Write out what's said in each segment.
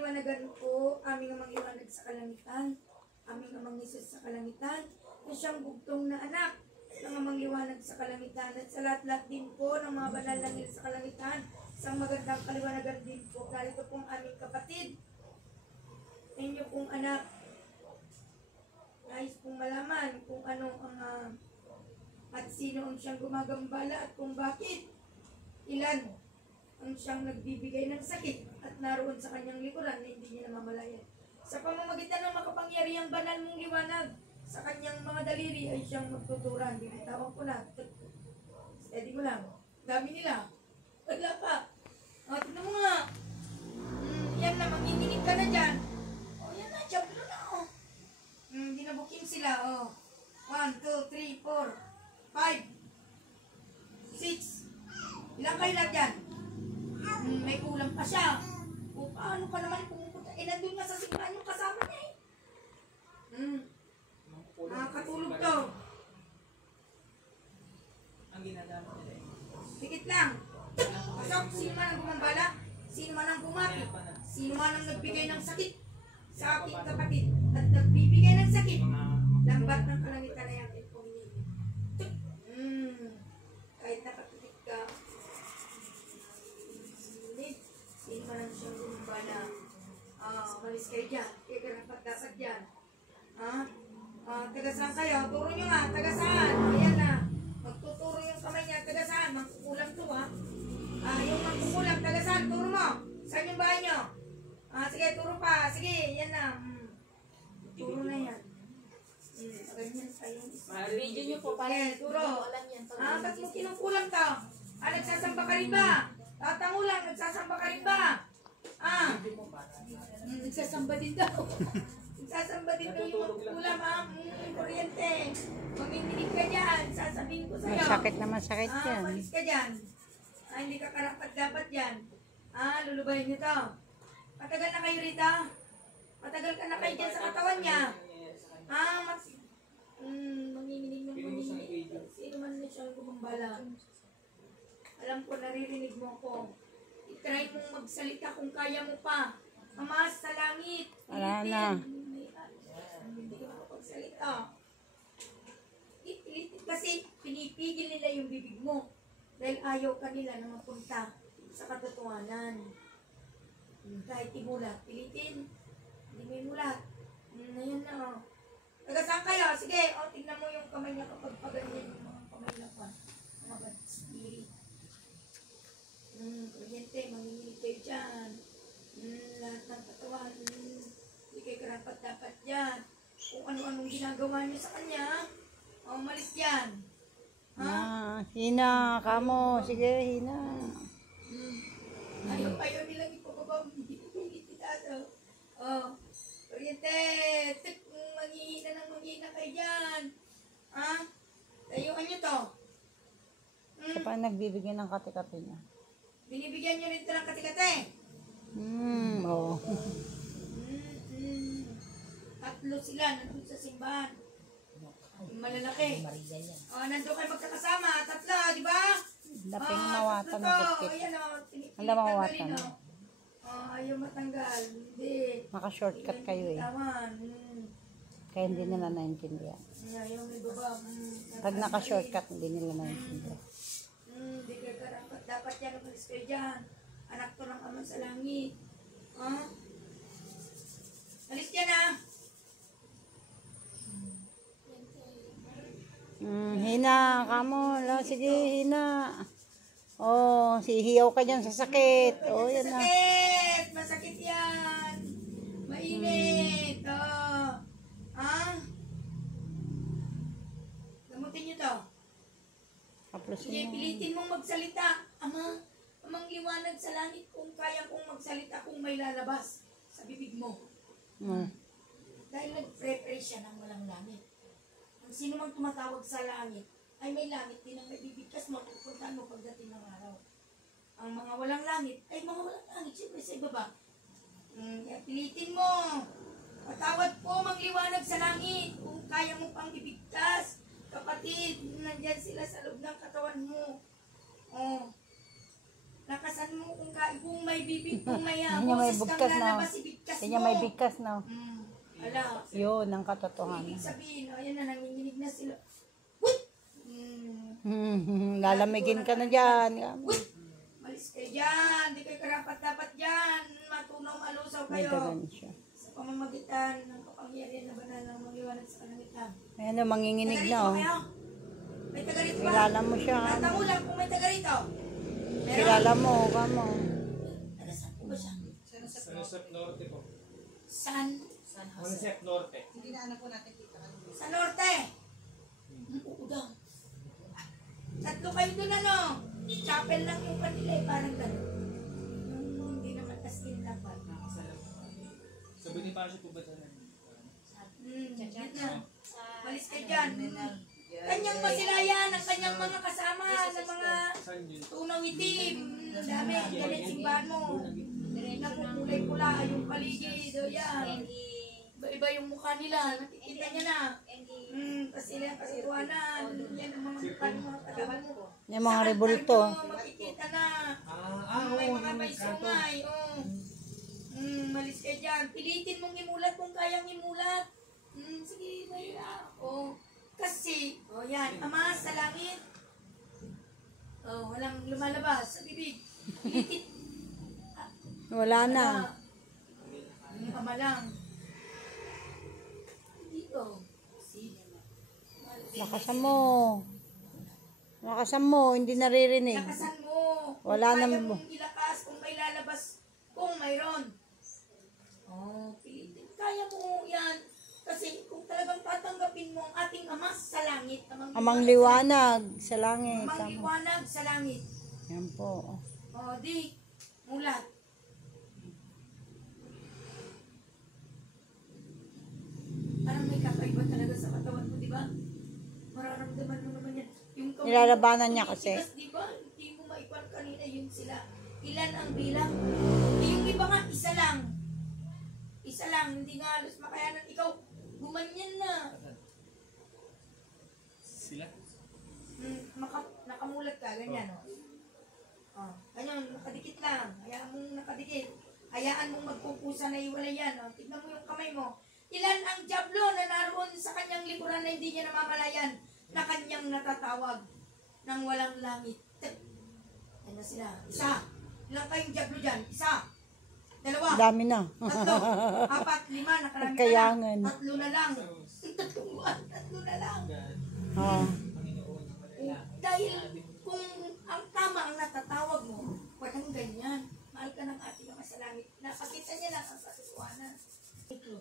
kaliwanagan po, aming amang liwanag sa kalangitan, aming amang Hesus sa kalangitan, na siyang bugtong na anak ng amang liwanag sa kalangitan, at sa lahat-lahat din po ng mga banal na ngil sa kalangitan, isang magandang kaliwanagan din po. Narito pong aming kapatid, inyo pong anak, nais pong malaman kung ano ang at sino ang siyang gumagambala at kung bakit ilan ang siyang nagbibigay ng sakit at naroon sa kanyang likuran na hindi niya namamalayan. Sa pamamagitan ng makapangyarihang banal mong liwanag, sa kanyang mga daliri ay siyang magtuturan. Binitawan ko na. Steady mo lang. Dami nila. Wala pa. Tignan mo nga. Yan na, manginginig ka na dyan. Yan na, jump na. Hindi na booking sila. 1, 2, 3, 4, 5, 6. Ilang kayo lahat dyan? May kulang pa siya. O paano ka naman pumupunta? Nandun nga sa simbahan yung kasama niya katulog to. Ang ginagamit nila Sikit lang. Pasok, sino man ang gumambala? Sino man ang bumati? Sino man ang nagbigay ng sakit sa aking kapatid at nagbibigay ng sakit? Lambat ng kalangitan na yan. Kahit nakatulik ka, sino man ang siyang gumambala? Malis kayo dyan. Kaya ka ng pagdasag dyan. Taga-saan kayo? Turo nyo nga. Taga-saan? Ayan na. Magtuturo yung kamay niya. Taga-saan? Mangkukulam to yung mangkukulam. Taga-saan? Turo mo. Saan yung bahay nyo? Sige, turo pa. Sige, yan na. Turo na yan. Ganyan kayo. Video nyo po para turo. Ba't mo kinukulam to? Nagsasamba ka rin ba? Tatango lang. Nagsasamba ka rin ba? Nagsasamba din daw. Nagsasamba din daw yung kulam, kuryente. Manginginig ka dyan. Sasabihin ko sa'yo. Masakit na masakit yan. Malis ka dyan. Hindi ka karapat dapat dyan. Lulubayin nyo to. Matagal na kayo rito? Matagal ka na kayo dyan sa katawan niya. Manginginig ng manginginig. Sino man na siyang kumambala. Alam ko, naririnig mo ko. I-try mong magsalita kung kaya mo pa. Ama sa langit. Wala na. Hindi ka makapagsalita. Kasi pinipigil nila yung bibig mo. Dahil ayaw kanila na mapunta sa katotohanan. Kahit imulat. Pilitin. Hindi may mulat. Ayan na. Taga-saan kayo? Sige. Tignan mo yung kamay niya kapag paganyan yung mga kamay na pa. Mga bad spirit. Kuryente, manginginig kayo dyan. Lahat ng katawan. Hindi kayo karapat dapat dyan. Kung ano-anong ginagawa niyo sa kanya, malis yan. Hina, kamo. Sige, hina. Ayaw nilang ipababa. Kuryente, manghihina kayo dyan. Tayuan niyo to. Siya pa nagbibigay ng kati-kati niya. Binibigyan niyo rin ito ng kati-kati. Oo. Tatlo sila, nandun sa simbahan. Yung malalaki. Nandun kayo magkakasama, tatlo, di ba? Laping mawatan na kit-kit. Ayan Alam mo mawatan. Ayaw matanggal. Hindi. Maka-shortcut kayo eh. Tawan. Kaya hindi nila naintindihan. Ayaw may baba. Pag naka-shortcut, hindi nila naintindihan. Hindi ka karapat. Dapat yan, umalis kayo dyan. Anak to ng Ama sa langit. Alis dyan Hina, kamo. Sige, hina. Hihiyaw ka dyan sa sakit. Yan na. Masakit! Masakit yan! Mainit! Gamutin nyo to. Sige, pilitin mong magsalita. Amang liwanag sa langit kung kaya kong magsalita kung may lalabas sa bibig mo. Dahil nag-prepare siya ng walang langit. Kung sino mang tumatawag sa langit, ay may langit din ang nabibigkas mo kung puntaan mo pagdating ng araw. Ang mga walang langit, ay mga walang langit, siyempre sa ibaba. Kaya pilitin mo. Patawad po, magliwanag sa langit. Kung kaya mo pang ibigkas, kapatid, nandyan sila sa loob ng katawan mo. Lakasan mo kung may bibig kung may Hindi niya may boses kang bugkas na. lalabas, ibigkas Hindi mo. niya may bigkas na. Ala. Yun, ang Ibig katotohanan. sabihin, ayan na, nanginginig na sila. Wait! Lalamigin ka na dyan. Wait! Malis kayo dyan. Di kayo karapat-dapat dyan. Matunaw malusaw May kayo. dagan siya. Sa pamamagitan ng kapangyarihan na banal ng magiwanag sa kalangitan. Ayan o, manginginig Taga na rito o. kayo? May taga rito ba? Kilala mo siya. Tatango lang kung may taga rito. Meron? Kilala mo, kamo. Taga saan po ba siya? Sa Josep Norte po. San? Josep Norte. Sa norte. Oo daw. Tatlo kayo doon ano? Chapel lang yung kanila eh, parang gano'n. Hindi naman as in dapat. Sa Bonifacio po ba ito? Yan na. Malis kayo dyan. Kanyang masilayan, ang kanyang mga kasama, ng mga Saan yun? tunaw itim. Ang dami, galit simbahan mo. Nakukulay pula yung paligid. O yan. Iba-iba yung mukha nila. Nakikita niya na. Kasi sila yung kasutuanan. Yan ang mga mukha ng mga kalaban mo. Yung mga Sa rebulto. altar mo, makikita na. May mga may sungay. Malis ka dyan. Pilitin mong imulat kung kayang imulat. Sige, mahirap. Kasi, yan. Ama sa langit. Walang lumalabas sa bibig. Pilitin. Wala na. Yung ama lang. Dito. Lakasan mo. Lakasan mo, hindi naririnig. Lakasan mo. Wala Kung kaya nang- mong ilakas, kung may lalabas, kung mayroon. Pilitin. Kaya mo yan. Kasi kung talagang tatanggapin mo ang ating Ama sa langit, Amang liwanag sa langit. Amang Tama. liwanag sa langit. Yan po. Di, mulat. Parang may kakaiba talaga sa katawan mo, di ba? Mararamdaman mo naman yan. Yung kamay mo, Nilalabanan niya kasi. tumitigas, di ba? Hindi mo maikwan kanina yun sila. Ilan ang bilang? Yung iba nga, isa lang. Isa lang, hindi nga halos makayanan. Ikaw, gumanyan na. Sila? Nakamulat ka, ganyan, ganyan, nakadikit lang. Hayaan mong nakadikit. Hayaan mong magpupusa na iwalay yan. Tignan mo yung kamay mo. Ilan ang diablo na naroon sa kanyang likuran na hindi niya namamalayan na kanyang natatawag ng walang langit. Yan na sila. Isa. Ilan kayong diablo dyan? Isa. Dalawa. Dami na. Tatlo. Apat. Lima. Nakarami ka na. Kayangan. Tatlo na lang. Tatlo na lang. Oh. Dahil kung ang tama ang natatawag mo, walang ganyan. Mahal ka ng ating Ama sa langit. Napakita niya lang ang katotohanan. Ito,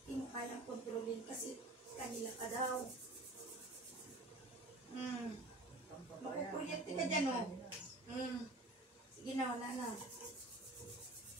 hindi mo kayang kontrolin kasi kanila ka daw. Makukuryente ka dyan, Sige na, wala na.